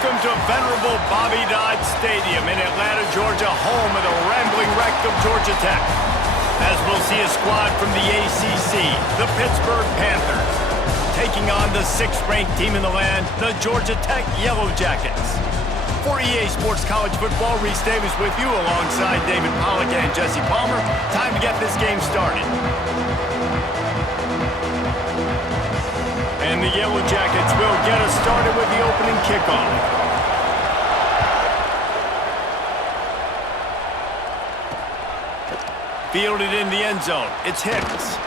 Welcome to venerable Bobby Dodd Stadium in Atlanta, Georgia, home of the rambling wreck of Georgia Tech. As we'll see a squad from the ACC, the Pittsburgh Panthers, taking on the 6th-ranked team in the land, the Georgia Tech Yellow Jackets. For EA Sports College Football, Reese Davis with you alongside David Pollack and Jesse Palmer. Time to get this game started. And the Yellow Jackets will get us started with the opening kickoff. Fielded in the end zone. It's Hicks.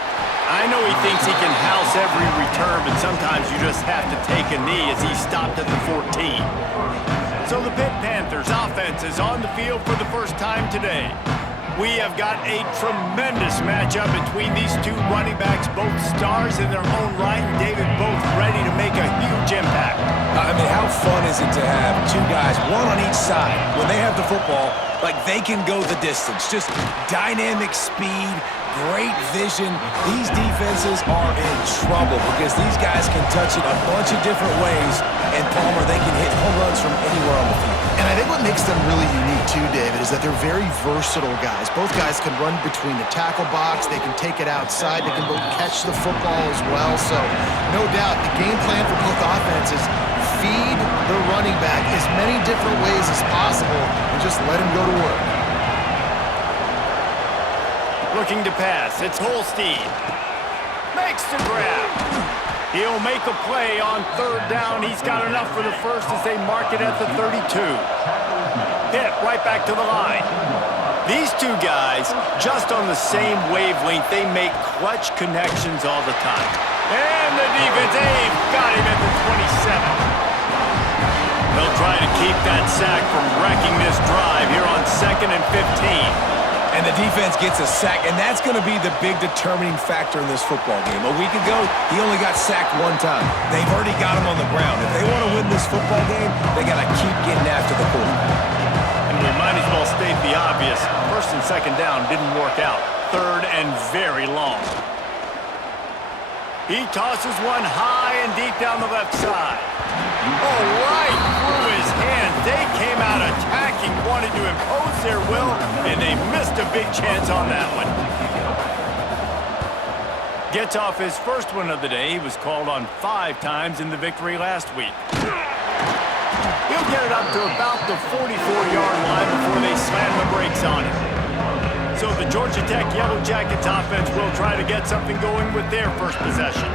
I know he thinks he can house every return, but sometimes you just have to take a knee as he stopped at the 14. So the Pitt Panthers offense is on the field for the first time today. We have got a tremendous matchup between these two running backs, both stars in their own right, and David, both ready to make a huge impact. I mean, how fun is it to have two guys, one on each side, when they have the football, like they can go the distance. Just dynamic speed, great vision. These defenses are in trouble because these guys can touch it a bunch of different ways, and Palmer, they can hit home runs from anywhere on the field. And I think what makes them really unique too, David, is that they're very versatile guys. Both guys can run between the tackle box. They can take it outside. They can both catch the football as well. So, no doubt, the game plan for both offenses, feed the running back as many different ways as possible and just let him go to work. Looking to pass. It's Holstein. Makes the grab. He'll make a play on 3rd down. He's got enough for the first as they mark it at the 32. Pitt right back to the line. These two guys, just on the same wavelength, they make clutch connections all the time. And the defense, got him at the 27. They'll try to keep that sack from wrecking this drive here on 2nd and 15. And the defense gets a sack, and that's going to be the big determining factor in this football game. A week ago, he only got sacked one time. They've already got him on the ground. If they want to win this football game, they got to keep getting after the quarterback. And we might as well state the obvious. 1st and 2nd down didn't work out. 3rd and very long. He tosses one high and deep down the left side. Oh, right through his hands. They came out attacking, wanted to impose their will, and they missed a big chance on that one. Gets off his first one of the day. He was called on 5 times in the victory last week. He'll get it up to about the 44-yard line before they slam the brakes on him. So the Georgia Tech Yellow Jackets offense will try to get something going with their first possession.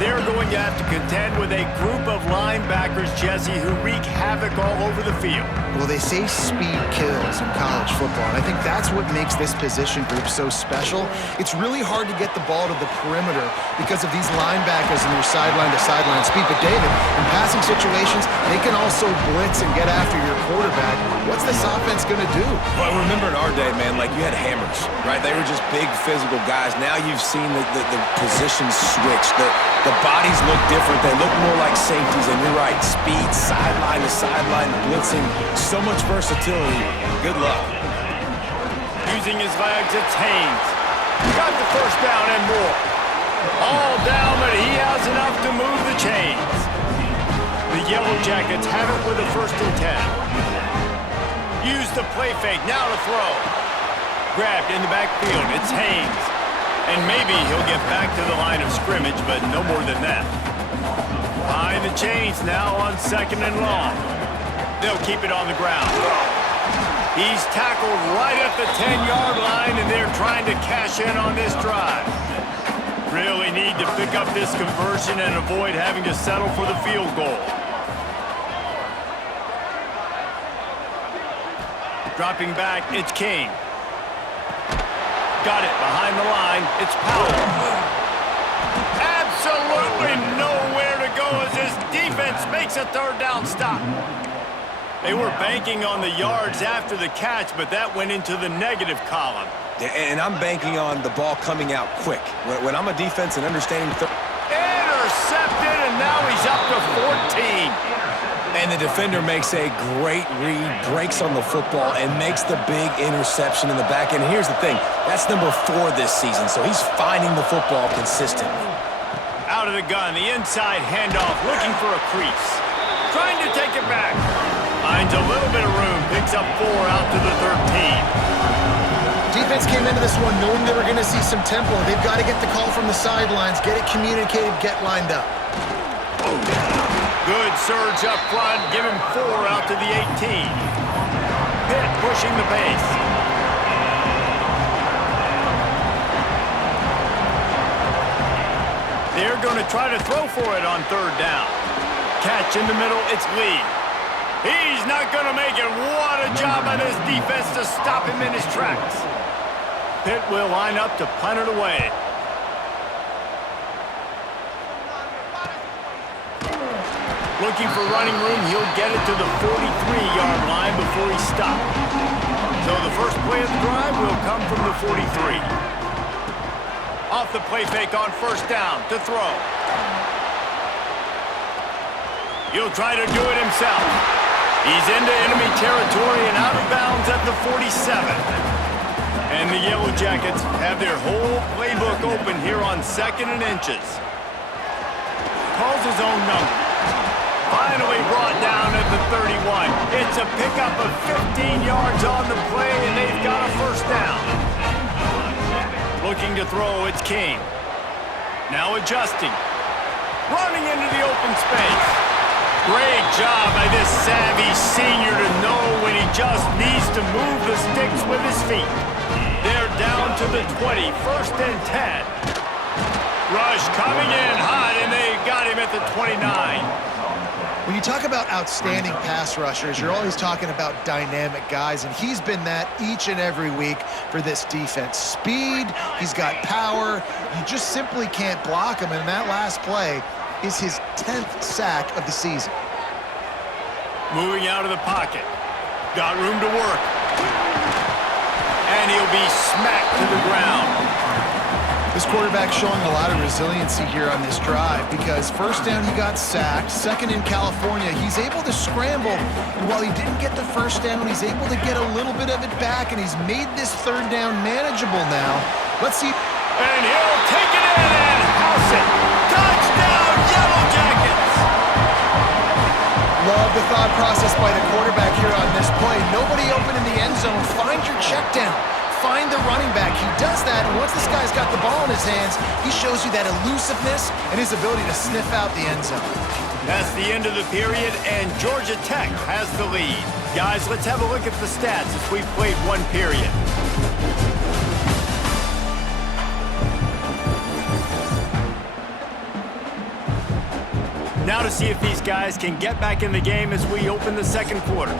They're going to have to contend with a group of linebackers, Jesse, who wreak havoc all over the field. Well, they say speed kills in college football, and I think that's what makes this position group so special. It's really hard to get the ball to the perimeter because of these linebackers and their sideline-to-sideline speed. But, David, in passing situations, they can also blitz and get after your quarterback. What's this offense going to do? Well, remember in our day, man, like you had hammers, right? They were just big physical guys. Now you've seen the positions switch. The bodies look different. They look more like safeties, and you're right. Speed, sideline to sideline, blitzing, so much versatility. Good luck. Using his legs, it's Haynes. Got the first down and more. All down, but he has enough to move the chains. The Yellow Jackets have it with a 1st and 10. Use the play fake, now to throw. Grabbed in the backfield, it's Haynes. And maybe he'll get back to the line of scrimmage, but no more than that. Behind the chains now on 2nd and long. They'll keep it on the ground. He's tackled right at the 10-yard line, and they're trying to cash in on this drive. Really need to pick up this conversion and avoid having to settle for the field goal. Dropping back, it's King. Got it behind the line. It's Powell. Absolutely nowhere to go as his defense makes a 3rd down stop. They were banking on the yards after the catch, but that went into the negative column. And I'm banking on the ball coming out quick. When I'm a defense and understanding... Intercepted, and now he's up to 14. And the defender makes a great read, breaks on the football, and makes the big interception in the back end. Here's the thing, that's number 4 this season, so he's finding the football consistently. Out of the gun, the inside handoff, looking for a crease. trying to take it back. Finds a little bit of room, picks up 4 out to the 13. Defense came into this one knowing they were going to see some tempo. They've got to get the call from the sidelines, get it communicated, get lined up. Good surge up front, give him 4 out to the 18. Pitt pushing the pace. They're going to try to throw for it on 3rd down. Catch in the middle, it's Lee. He's not going to make it. What a job by this defense to stop him in his tracks. Pitt will line up to punt it away. Looking for running room, he'll get it to the 43-yard line before he stopped. So the first play of the drive will come from the 43. Off the play fake on 1st down to throw. He'll try to do it himself. He's into enemy territory and out of bounds at the 47. And the Yellow Jackets have their whole playbook open here on 2nd and inches. Calls his own number. Finally brought down at the 31. It's a pickup of 15 yards on the play, and they've got a 1st down. Looking to throw, it's King. Now adjusting. Running into the open space. Great job by this savvy senior to know when he just needs to move the sticks with his feet. They're down to the 20, 1st and 10. Rush coming in hot, and they got him at the 29. When you talk about outstanding pass rushers, you're always talking about dynamic guys, and he's been that each and every week for this defense. Speed, he's got power. You just simply can't block him, and that last play is his 10th sack of the season. Moving out of the pocket. Got room to work. And he'll be smacked to the ground. This quarterback showing a lot of resiliency here on this drive because 1st down he got sacked, 2nd in California. He's able to scramble, and while he didn't get the 1st down, he's able to get a little bit of it back, and he's made this 3rd down manageable now. Let's see. And he'll take it in and house it. Touchdown, Yellow Jackets! Love the thought process by the quarterback here on this play. Nobody open in the end zone. Find your check down. Find the running back. He does that, and once this guy's got the ball in his hands, he shows you that elusiveness and his ability to sniff out the end zone. That's the end of the period, and Georgia Tech has the lead. Guys, let's have a look at the stats as we've played 1 period. Now to see if these guys can get back in the game as we open the 2nd quarter.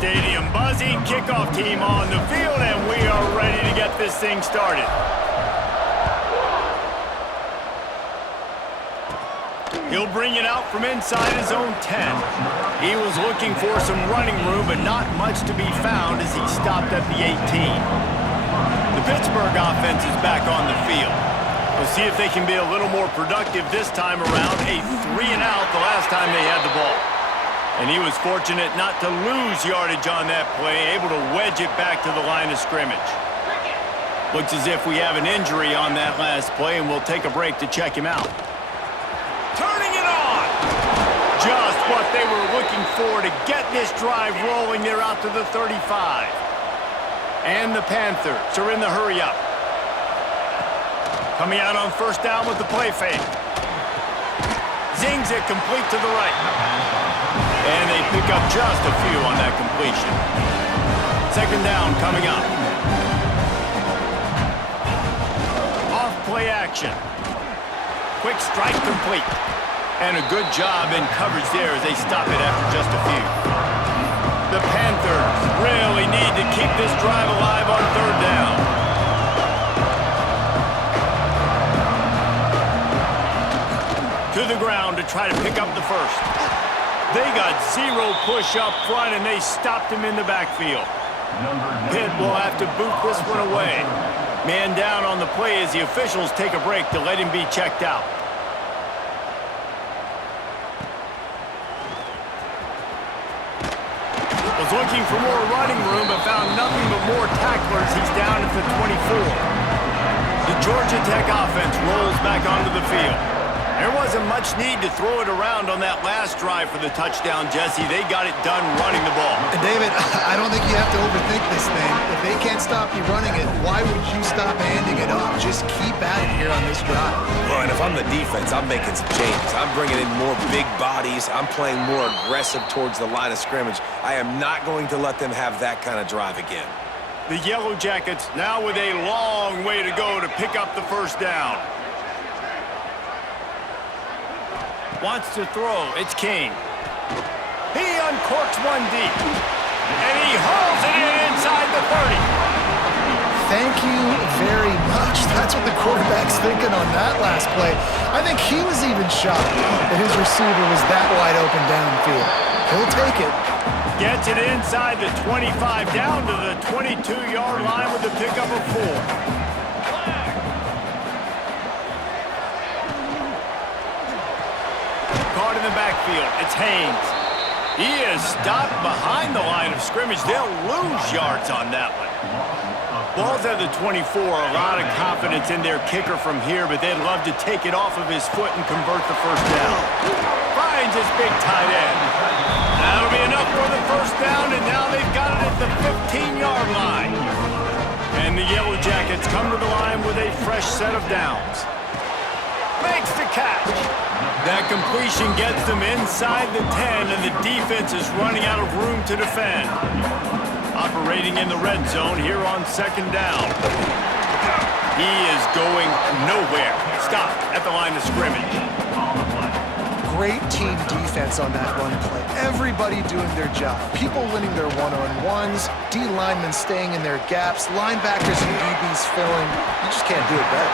Stadium buzzing, kickoff team on the field, and we are ready to get this thing started. He'll bring it out from inside his own 10. He was looking for some running room, but not much to be found as he stopped at the 18. The Pittsburgh offense is back on the field. We'll see if they can be a little more productive this time around. A 3-and-out the last time they had the ball. And he was fortunate not to lose yardage on that play, able to wedge it back to the line of scrimmage. Looks as if we have an injury on that last play, and we'll take a break to check him out. Turning it on! Just what they were looking for to get this drive rolling. They're out to the 35. And the Panthers are in the hurry-up. Coming out on 1st down with the play fake. Zings it complete to the right. And they pick up just a few on that completion. 2nd down coming up. Off play action. Quick strike complete. And a good job in coverage there as they stop it after just a few. The Panthers really need to keep this drive alive on 3rd down. To the ground to try to pick up the 1st. They got 0 push up front, and they stopped him in the backfield. Pitt will have to boot this one away. Man down on the play as the officials take a break to let him be checked out. Was looking for more running room, but found nothing but more tacklers. He's down at the 24. The Georgia Tech offense rolls back onto the field. There wasn't much need to throw it around on that last drive for the touchdown, Jesse. They got it done running the ball. And David, I don't think you have to overthink this thing. If they can't stop you running it, why would you stop handing it off? Just keep at it here on this drive. Well, and if I'm the defense, I'm making some changes. I'm bringing in more big bodies. I'm playing more aggressive towards the line of scrimmage. I am not going to let them have that kind of drive again. The Yellow Jackets now with a long way to go to pick up the first down. Wants to throw. It's King. He uncorks one deep. And he hauls it in inside the 30. Thank you very much. That's what the quarterback's thinking on that last play. I think he was even shocked that his receiver was that wide open downfield. He'll take it. Gets it inside the 25, down to the 22-yard line with the pickup of 4. Caught in the backfield. It's Haynes. He is stopped behind the line of scrimmage. They'll lose yards on that one. Ball's at the 24. A lot of confidence in their kicker from here, but they'd love to take it off of his foot and convert the first down. Finds his big tight end. That'll be enough for the first down, and now they've got it at the 15-yard line. And the Yellow Jackets come to the line with a fresh set of downs. Makes the catch. That completion gets them inside the 10, and the defense is running out of room to defend. Operating in the red zone here on second down. He is going nowhere. Stop at the line of scrimmage. Great team defense on that run play. Everybody doing their job. People winning their one-on-ones, D linemen staying in their gaps, linebackers and DBs filling. You just can't do it better.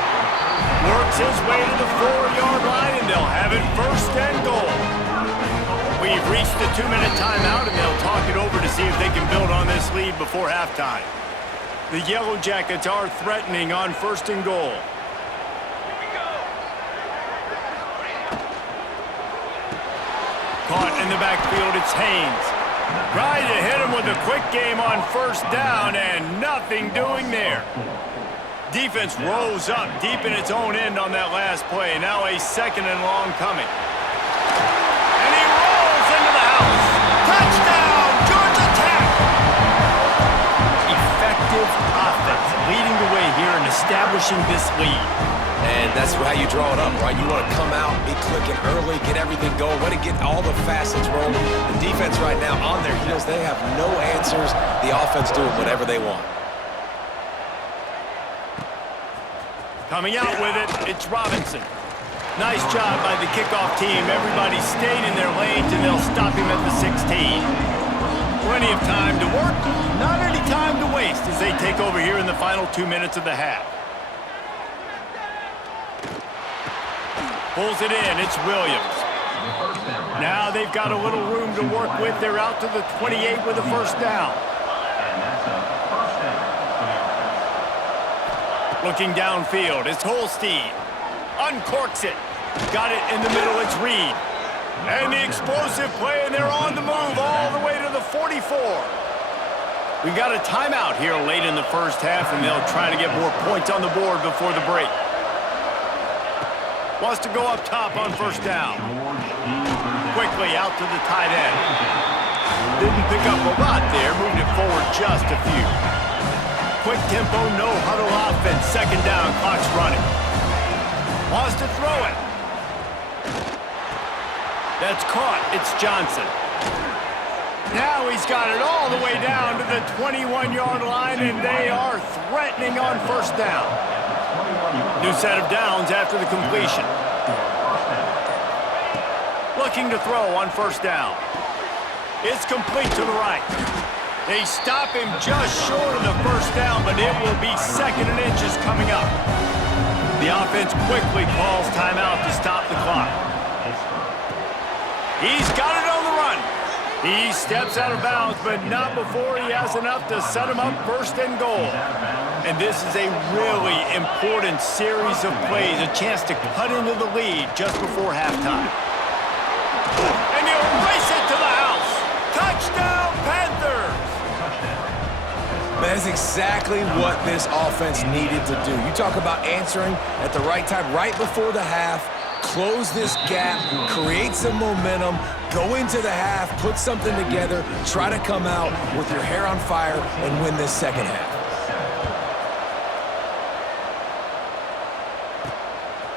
Works his way to the 4-yard line, and they'll have it first and goal. We've reached the 2-minute timeout, and they'll talk it over to see if they can build on this lead before halftime. The Yellow Jackets are threatening on first and goal. Caught in the backfield, it's Haynes. Trying to hit him with a quick game on first down, and nothing doing there. Defense rose up deep in its own end on that last play. Now a second and long coming. And he rolls into the house. Touchdown, Georgia Tech! Effective offense leading the way here and establishing this lead. And that's how you draw it up, right? You want to come out, be clicking early, get everything going, want to get all the facets rolling. The defense right now on their heels, they have no answers. The offense doing whatever they want. Coming out with it, it's Robinson. Nice job by the kickoff team. Everybody stayed in their lanes, and they'll stop him at the 16. Plenty of time to work, not any time to waste as they take over here in the final 2 minutes of the half. Pulls it in, it's Williams. Now they've got a little room to work with. They're out to the 28 with a first down. Looking downfield, it's Holstein. Uncorks it. Got it in the middle, it's Reed. And the explosive play, and they're on the move all the way to the 44. We've got a timeout here late in the first half, and they'll try to get more points on the board before the break. Wants to go up top on first down. Quickly out to the tight end. Didn't pick up a lot there, moved it forward just a few. Quick tempo, no huddle offense. Second down, clock's running. Wants to throw it. That's caught. It's Johnson. Now he's got it all the way down to the 21-yard line, and they are threatening on first down. New set of downs after the completion. Looking to throw on first down. It's complete to the right. They stop him just short of the first down, but it will be second and inches coming up. The offense quickly calls timeout to stop the clock. He's got it on the run. He steps out of bounds, but not before he has enough to set him up first and goal. And this is a really important series of plays, a chance to cut into the lead just before halftime. And he'll race it to the house. Touchdown, Panthers! That is exactly what this offense needed to do. You talk about answering at the right time, right before the half, close this gap, create some momentum, go into the half, put something together, try to come out with your hair on fire and win this second half.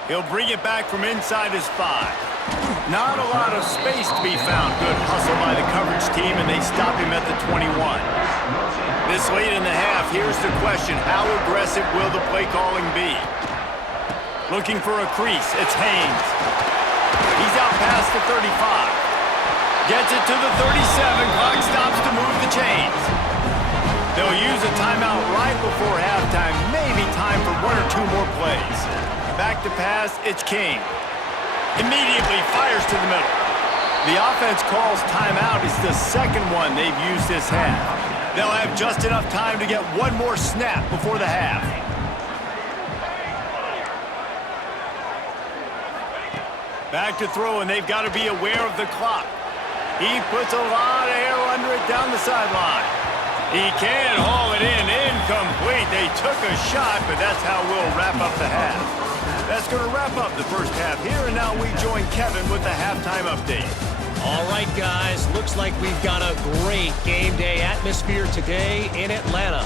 He'll bring it back from inside his 5. Not a lot of space to be found. Good hustle by the coverage team, and they stop him at the 21. This late in the half, here's the question. How aggressive will the play calling be? Looking for a crease. It's Haynes. He's out past the 35. Gets it to the 37. Clock stops to move the chains. They'll use a timeout right before halftime. Maybe time for 1 or 2 more plays. Back to pass. It's King. Immediately fires to the middle. The offense calls timeout. It's the second one they've used this half. They'll have just enough time to get 1 more snap before the half. Back to throw, and they've got to be aware of the clock. He puts a lot of air under it down the sideline. He can haul it in. Incomplete. They took a shot, but that's how we'll wrap up the half. That's going to wrap up the first half here, and now we join Kevin with the halftime update. All right, guys, looks like we've got a great game day atmosphere today in Atlanta.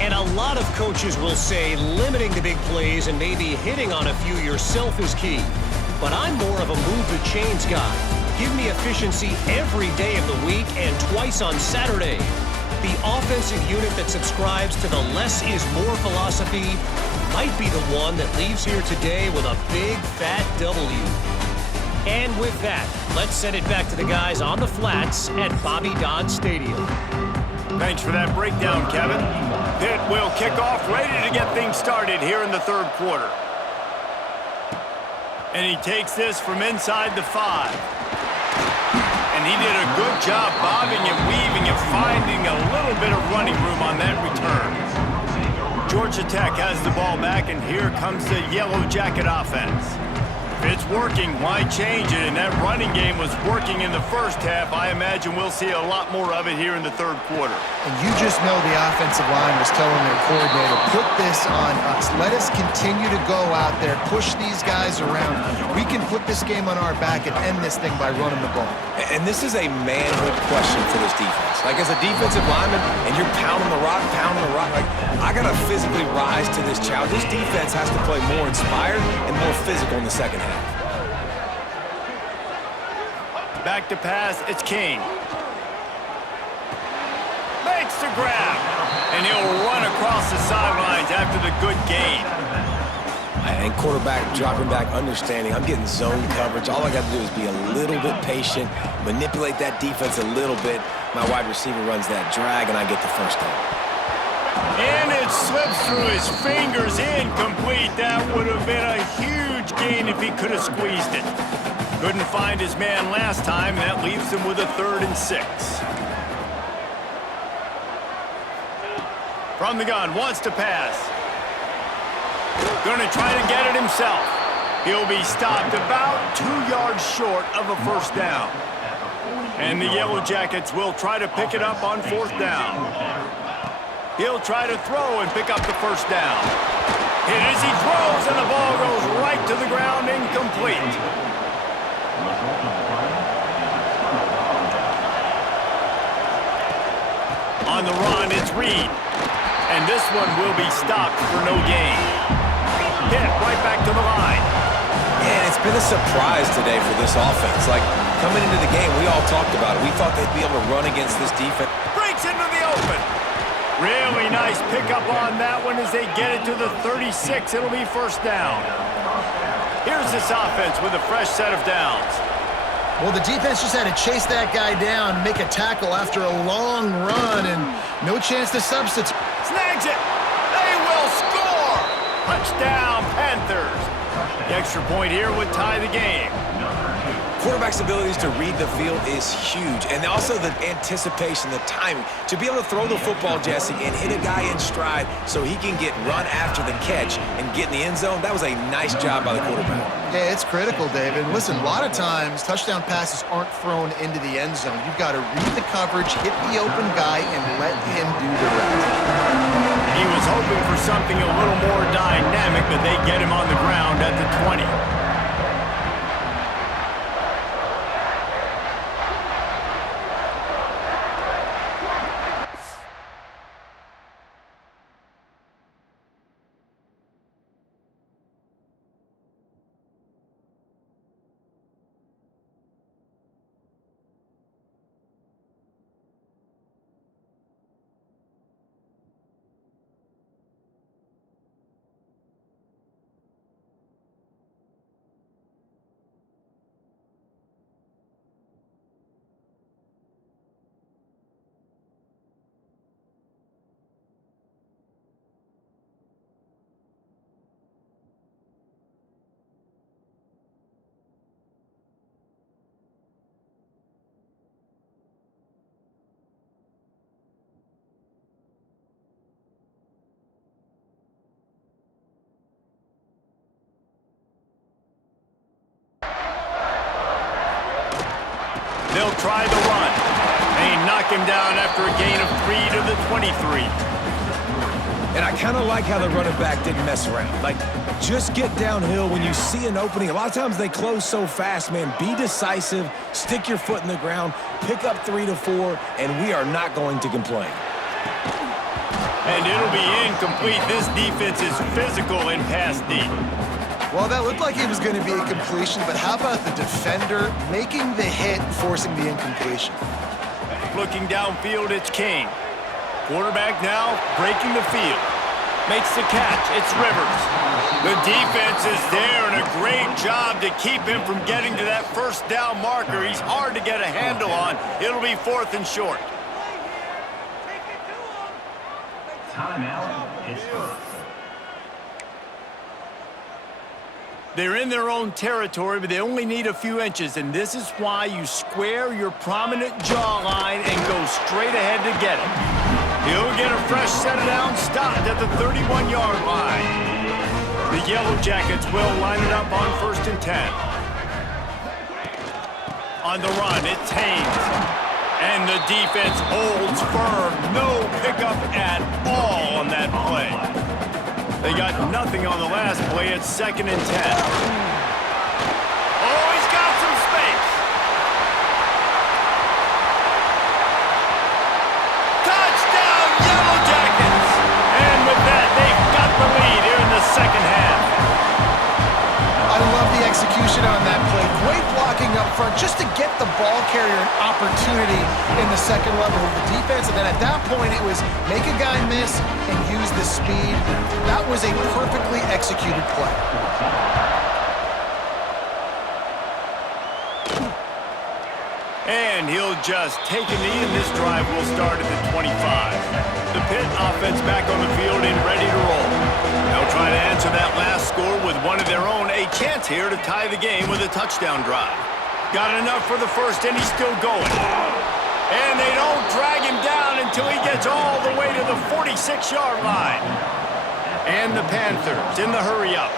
And a lot of coaches will say limiting the big plays and maybe hitting on a few yourself is key. But I'm more of a move the chains guy. Give me efficiency every day of the week and twice on Saturday. The offensive unit that subscribes to the less is more philosophy might be the one that leaves here today with a big fat W. And with that, let's send it back to the guys on the flats at Bobby Dodd Stadium. Thanks for that breakdown, Kevin. Pitt will kick off, ready to get things started here in the third quarter. And he takes this from inside the 5. And he did a good job bobbing and weaving and finding a little bit of running room on that return. Georgia Tech has the ball back, and here comes the Yellow Jacket offense. If it's working, why change it? And that running game was working in the first half. I imagine we'll see a lot more of it here in the third quarter. And you just know the offensive line was telling their coordinator, put this on us. Let us continue to go out there, push these guys around. We can put this game on our back and end this thing by running the ball. And this is a manhood question for this defense. Like, as a defensive lineman, and you're pounding the rock, like, I got to physically rise to this challenge. This defense has to play more inspired and more physical in the second half. Back to pass, it's King. Makes the grab, and he'll run across the sidelines after the good gain. And quarterback dropping back, understanding I'm getting zone coverage. All I got to do is be a little bit patient, manipulate that defense a little bit. My wide receiver runs that drag, and I get the first down. And it slips through his fingers, incomplete. That would have been a huge gain if he could have squeezed it. Couldn't find his man last time, and that leaves him with a 3rd and 6. From the gun, wants to pass. Gonna try to get it himself. He'll be stopped about 2 yards short of a first down. And the Yellow Jackets will try to pick it up on 4th down. He'll try to throw and pick up the first down. Hit as he throws, and the ball goes right to the ground, incomplete. On the run, it's Reed. And this one will be stopped for no gain. Hit right back to the line. And it's been a surprise today for this offense. Like, coming into the game, we all talked about it. We thought they'd be able to run against this defense. Breaks into the open. Really nice pickup on that one as they get it to the 36. It'll be first down. Here's this offense with a fresh set of downs. Well, the defense just had to chase that guy down, make a tackle after a long run, and no chance to substitute. Snags it. They will score. Touchdown, Panthers. The extra point here would tie the game. Quarterback's abilities to read the field is huge, and also the anticipation, the timing. To be able to throw the football, Jesse, and hit a guy in stride so he can get run after the catch and get in the end zone, that was a nice job by the quarterback. Yeah, it's critical, David. Listen, a lot of times, touchdown passes aren't thrown into the end zone. You've got to read the coverage, hit the open guy, and let him do the rest. He was hoping for something a little more dynamic, but they get him on the ground at the 20. They'll try the run. They knock him down after a gain of 3 to the 23. And I kind of like how the running back didn't mess around. Like, just get downhill when you see an opening. A lot of times they close so fast, man. Be decisive, stick your foot in the ground, pick up 3 to 4, and we are not going to complain. And it'll be incomplete. This defense is physical in pass deep. Well, that looked like it was going to be a completion, but how about the defender making the hit, forcing the incompletion? Looking downfield, it's King. Quarterback now breaking the field. Makes the catch. It's Rivers. The defense is there, and a great job to keep him from getting to that first down marker. He's hard to get a handle on. It'll be 4th and short. Timeout is first. They're in their own territory, but they only need a few inches, and this is why you square your prominent jawline and go straight ahead to get it. He'll get a fresh set down, stopped at the 31-yard line. The Yellow Jackets will line it up on 1st and 10. On the run, it's Haynes. And the defense holds firm. No pickup at all on that play. They got nothing on the last play. It's 2nd and 10. Oh, he's got some space. Touchdown, Yellow Jackets. And with that, they've got the lead here in the second half. I love the execution on that play. Great blocking up front just to get the ball carrier an opportunity in the second level of the defense. And then at that point, it was make a guy miss and use the speed. That was a perfectly executed play. And he'll just take a knee, and this drive will start at the 25. The Pitt offense back on the field and ready to roll. They'll try to answer that last score with one of their own. A chance here to tie the game with a touchdown drive. Got enough for the first, and he's still going. And they don't drag him down until he gets all the way to the 46-yard line. And the Panthers in the hurry-up.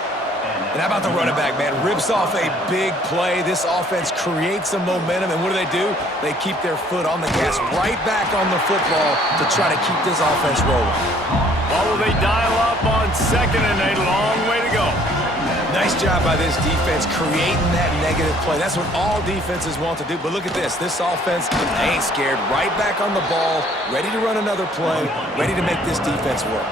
And how about the running back, man? Rips off a big play. This offense creates some momentum, and what do? They keep their foot on the gas, right back on the football to try to keep this offense rolling. Well, will they dial up on 2nd and a long way to go? Nice job by this defense creating that negative play. That's what all defenses want to do. But look at this. This offense, they ain't scared. Right back on the ball, ready to run another play, ready to make this defense work.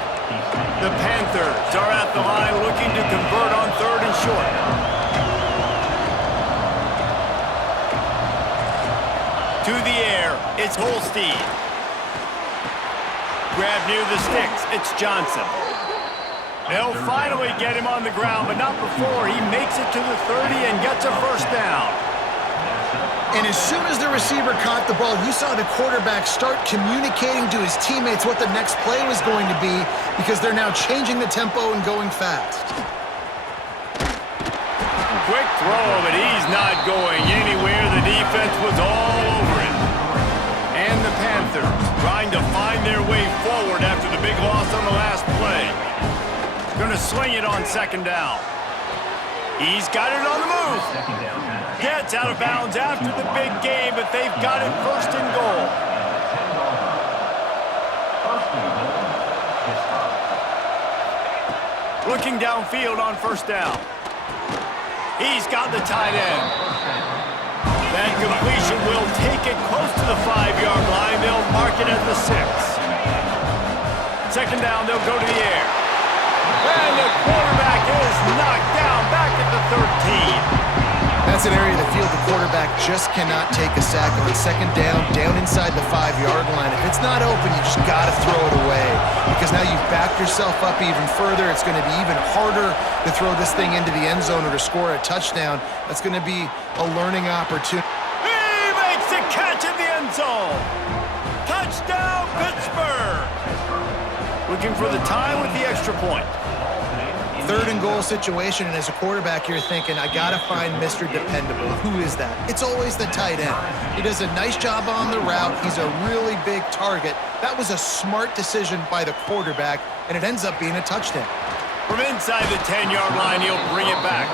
The Panthers are at the line looking to convert on 3rd and short. To the air, it's Holstein. Grab near the sticks, it's Johnson. They'll finally get him on the ground, but not before he makes it to the 30 and gets a first down. And as soon as the receiver caught the ball, you saw the quarterback start communicating to his teammates what the next play was going to be because they're now changing the tempo and going fast. Quick throw, but he's not going anywhere. The defense was all over him. And the Panthers trying to find their way forward after the big loss on the last play. Going to swing it on 2nd down. He's got it on the move. Gets out of bounds after the big game, but they've got it 1st and goal. Looking downfield on 1st down. He's got the tight end. That completion will take it close to the 5-yard line. They'll mark it at the 6. 2nd down, they'll go to the air. And the quarterback is knocked down back at the 13. That's an area of the field the quarterback just cannot take a sack on 2nd down inside the 5-yard line. If it's not open, you just got to throw it away because now you've backed yourself up even further. It's going to be even harder to throw this thing into the end zone or to score a touchdown. That's going to be a learning opportunity. He makes the catch in the end zone. Touchdown, Pittsburgh. Looking for the tie with the extra point. 3rd and goal situation, and as a quarterback, you're thinking, I got to find Mr. Dependable. Who is that? It's always the tight end. He does a nice job on the route. He's a really big target. That was a smart decision by the quarterback, and it ends up being a touchdown. From inside the 10-yard line, he'll bring it back.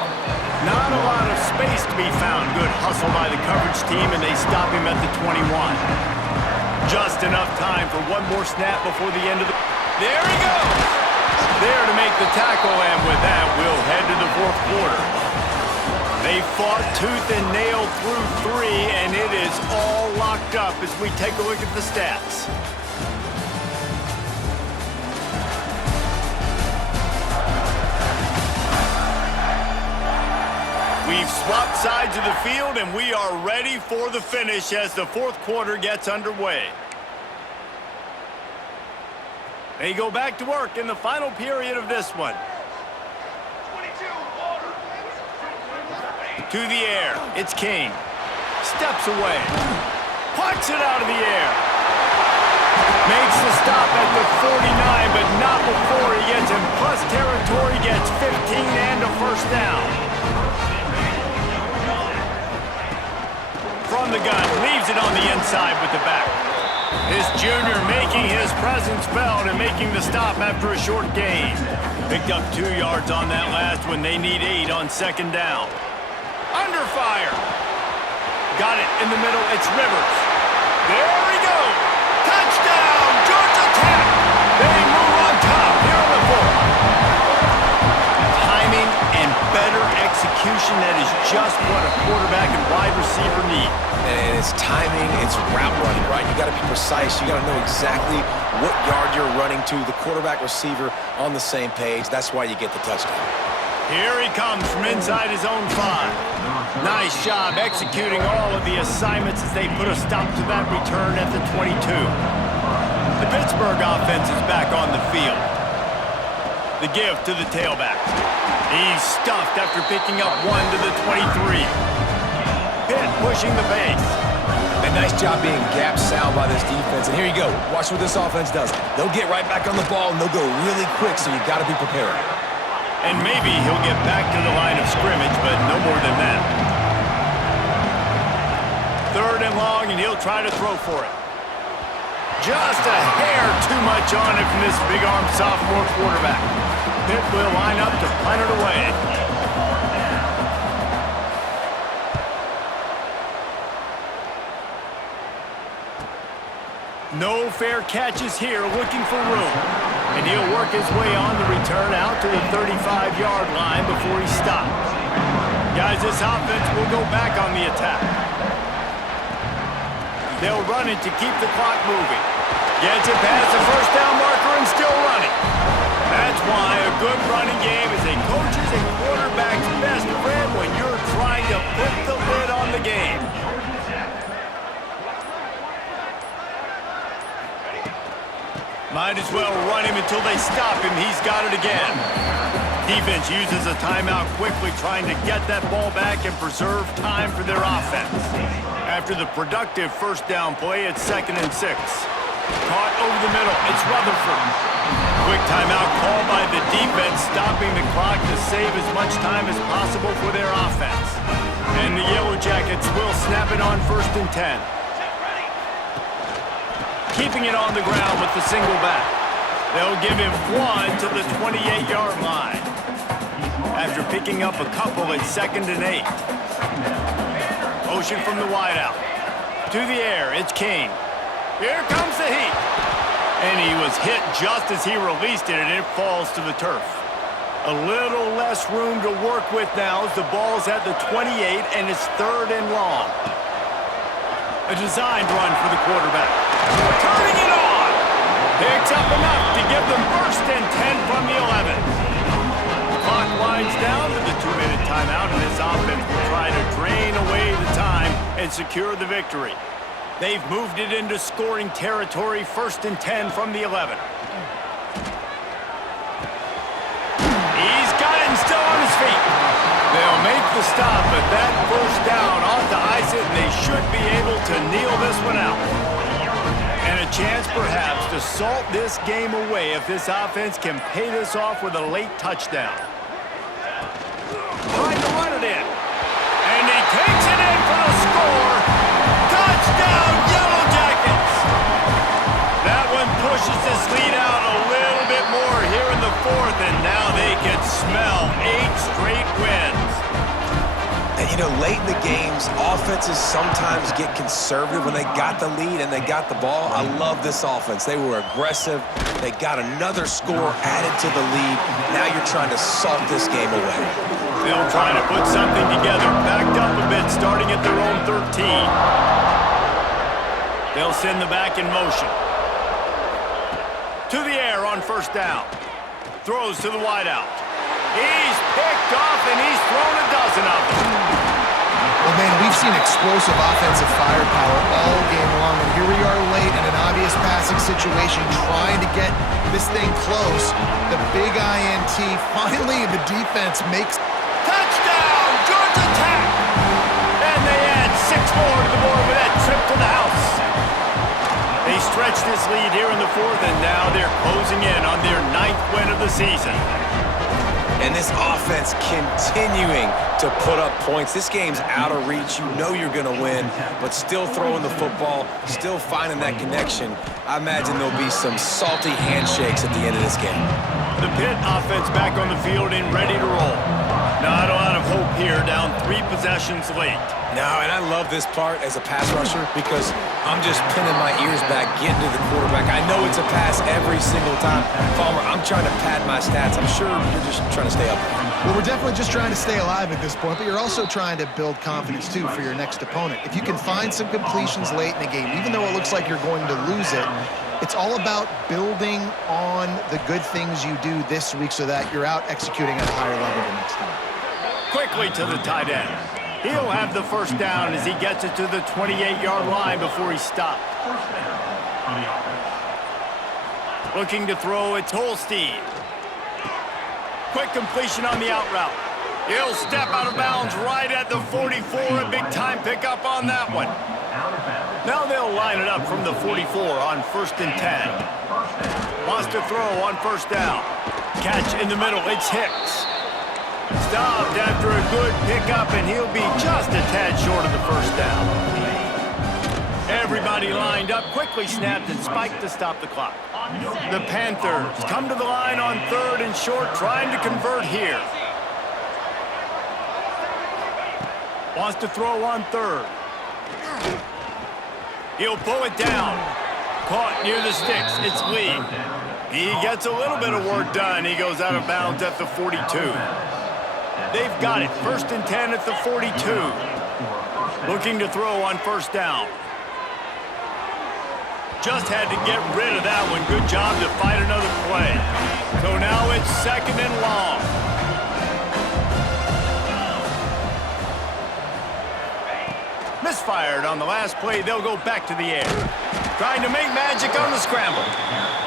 Not a lot of space to be found. Good hustle by the coverage team, and they stop him at the 21. Just enough time for one more snap before the end of the... There he goes! There to make the tackle, and with that, we'll head to the fourth quarter. They fought tooth and nail through 3, and it is all locked up as we take a look at the stats. We've swapped sides of the field, and we are ready for the finish as the fourth quarter gets underway. They go back to work in the final period of this one. To the air, it's King. Steps away. Punts it out of the air. Makes the stop at the 49, but not before he gets in plus territory, gets 15 and a first down. From the gun, leaves it on the inside with the back. This junior making his presence felt and making the stop after a short gain. Picked up 2 yards on that last when they need 8 on second down. Under fire. Got it in the middle. It's Rivers. There we go. Touchdown, Georgia Tech. They move on top here on the fourth. Timing and better execution, that is just what a quarterback and wide receiver need. And it's timing, it's route running, right? You got to be precise. You got to know exactly what yard you're running to. The quarterback receiver on the same page. That's why you get the touchdown. Here he comes from inside his own 5. Nice job executing all of the assignments as they put a stop to that return at the 22. The Pittsburgh offense is back on the field. The give to the tailback. He's stuffed after picking up 1 to the 23. Pitt pushing the pace. A nice job being gap sound by this defense. And here you go. Watch what this offense does. They'll get right back on the ball, and they'll go really quick, so you got to be prepared. And maybe he'll get back to the line of scrimmage, but no more than that. 3rd and long, and he'll try to throw for it. Just a hair too much on it from this big-arm sophomore quarterback. Pitt will line up to punt it away. No fair catches here, looking for room. And he'll work his way on the return out to the 35-yard line before he stops. Guys, this offense will go back on the attack. They'll run it to keep the clock moving. Gets it past the first down marker and still running. That's why a good running game is a coach's and quarterback's best friend when you're trying to put the lid on the game. Might as well run him until they stop him. He's got it again. Defense uses a timeout quickly, trying to get that ball back and preserve time for their offense. After the productive first down play, it's 2nd and 6. Caught over the middle. It's Rutherford. Quick timeout call by the defense, stopping the clock to save as much time as possible for their offense. And the Yellow Jackets will snap it on 1st and 10. Keeping it on the ground with the single back. They'll give him 1 to the 28-yard line. After picking up a couple at 2nd and 8. Motion from the wideout. To the air, it's King. Here comes the heat. And he was hit just as he released it, and it falls to the turf. A little less room to work with now as the ball's at the 28, and it's 3rd and long. A designed run for the quarterback. Turning it on. Picks up enough to give them 1st and 10 from the 11. The clock winds down to the 2-minute timeout, and this offense will try to drain away the time and secure the victory. They've moved it into scoring territory, 1st and 10 from the 11. He's got it and still on his feet. They'll make the stop, but that first down ought to ice it, and they should be able to kneel this one out. And a chance, perhaps, to salt this game away if this offense can pay this off with a late touchdown. Trying to run it in. And he takes it in for the score. Touchdown, Yellow Jackets! That one pushes this lead out a little bit more here in the 4th, and now they can You know, late in the games, offenses sometimes get conservative when they got the lead and they got the ball. I love this offense. They were aggressive. They got another score added to the lead. Now you're trying to salt this game away. They'll try to put something together, backed up a bit, starting at their own 13. They'll send the back in motion. To the air on first down. Throws to the wideout. He's picked off, and he's thrown a dozen of them. Well, man, we've seen explosive offensive firepower all game long, and here we are late in an obvious passing situation trying to get this thing close. The big INT, finally the defense makes... Touchdown, Georgia Tech! And they add 6 more to the board with that trip to the house. They stretch this lead here in the 4th, and now they're closing in on their 9th win of the season. And this offense continuing to put up points. This game's out of reach. You know you're going to win, but still throwing the football, still finding that connection. I imagine there'll be some salty handshakes at the end of this game. The Pitt offense back on the field and ready to roll. Not a lot of hope here, down 3 possessions late. No, and I love this part as a pass rusher because I'm just pinning my ears back, getting to the quarterback. I know it's a pass every single time. Palmer, I'm trying to pad my stats. I'm sure you're just trying to stay up there. Well, we're definitely just trying to stay alive at this point, but you're also trying to build confidence, too, for your next opponent. If you can find some completions late in the game, even though it looks like you're going to lose it, it's all about building on the good things you do this week so that you're out executing at a higher level the next time. Quickly to the tight end. He'll have the first down as he gets it to the 28-yard line before he stopped. Looking to throw, it's Holstein. Quick completion on the out route. He'll step out of bounds right at the 44. A big-time pickup on that one. Now they'll line it up from the 44 on 1st and 10. Wants to throw on first down. Catch in the middle, it's Hicks. Stopped after a good pickup, and he'll be just a tad short of the first down. Everybody lined up, quickly snapped and spiked to stop the clock. The Panthers come to the line on 3rd and short, trying to convert here. Wants to throw on 3rd. He'll pull it down. Caught near the sticks, it's Lee. He gets a little bit of work done. He goes out of bounds at the 42. They've got it. 1st and 10 at the 42. Looking to throw on first down. Just had to get rid of that one. Good job to fight another play. So now it's 2nd and long. Misfired on the last play. They'll go back to the air. Trying to make magic on the scramble.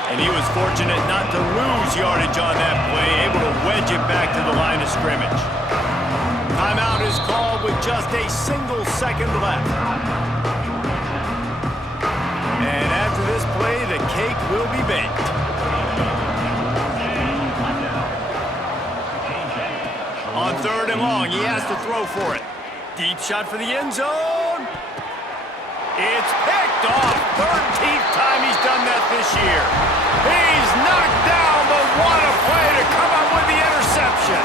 And he was fortunate not to lose yardage on that play, able to wedge it back to the line of scrimmage. Timeout is called with just a single second left. And after this play, the cake will be baked. On 3rd and long, he has to throw for it. Deep shot for the end zone. It's picked off. 13th time he's done that this year. He's knocked down, but what a play to come up with the interception.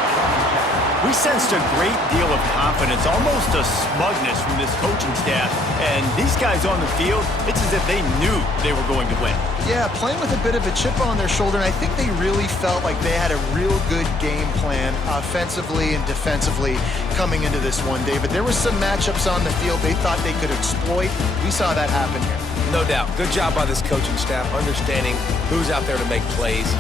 We sensed a great deal of confidence, almost a smugness from this coaching staff. And these guys on the field, it's as if they knew they were going to win. Yeah, playing with a bit of a chip on their shoulder, and I think they really felt like they had a real good game plan offensively and defensively coming into this one, David. There were some matchups on the field they thought they could exploit. We saw that happen here. No doubt. Good job by this coaching staff understanding who's out there to make plays.